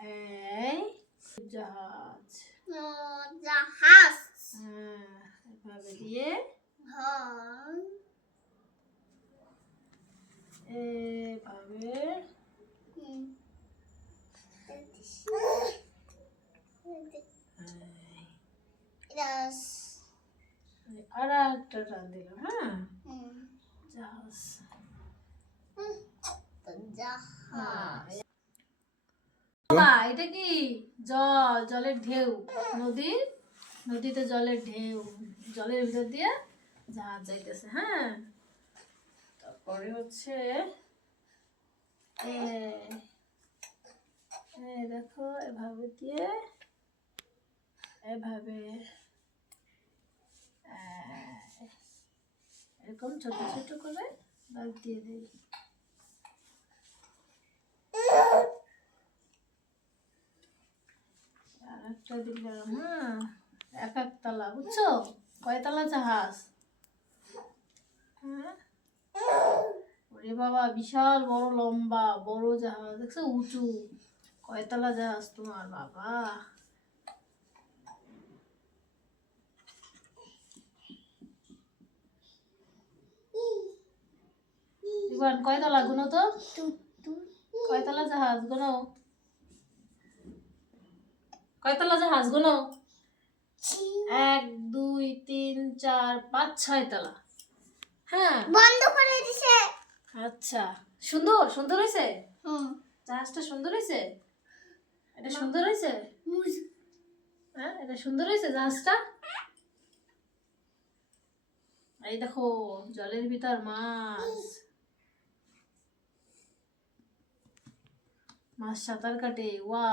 এই জাহাজ। জাহাজ। হ্যাঁ এভাবে দিয়ে। এভাবে. আর একটা টান দিলাম হ্যাঁ। জাহাজ। জাহাজ। এটা কি? জল, জলের ঢেউ। নদীর নদীতে জলের ঢেউ। জলের ভিতর দিয়ে জাহাজ যাইতেছে হ্যাঁ? তারপরে হচ্ছে দেখো, এভাবে দিয়ে, এভাবে এরকম ছোট ছোট করে দাগ দিয়ে দিই আর একটা দিলাম হ্যাঁ এক এক তলা বুঝছ? কয়তলা জাহাজ? হ্যাঁ। ওরে বাবা বিশাল বড় লম্বা বড় জাহাজ। দেখছ উঁচু। কয়তলা জাহাজ তোমার বাবা? কয়তলা গুনো তো? কয়তলা জাহাজ গুনো? কয়তলা জাহাজ গুনো? এক দুই তিন চার পাঁচ ছয় তলা। হ্যাঁ। বন্ধ করে দিছে। আচ্ছা। সুন্দর সুন্দর হয়েছে হুম। জাহাজটা সুন্দর হয়েছে এটা সুন্দর হয়েছে হ্যাঁ এটা সুন্দর হয়েছে জাহাজটা? এই দেখো জলের ভিতর মাছ। মাছ সাঁতার কাটে ওয়া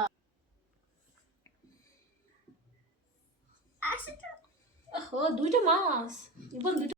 ও দুইটা মাছ। ইবন দুইটা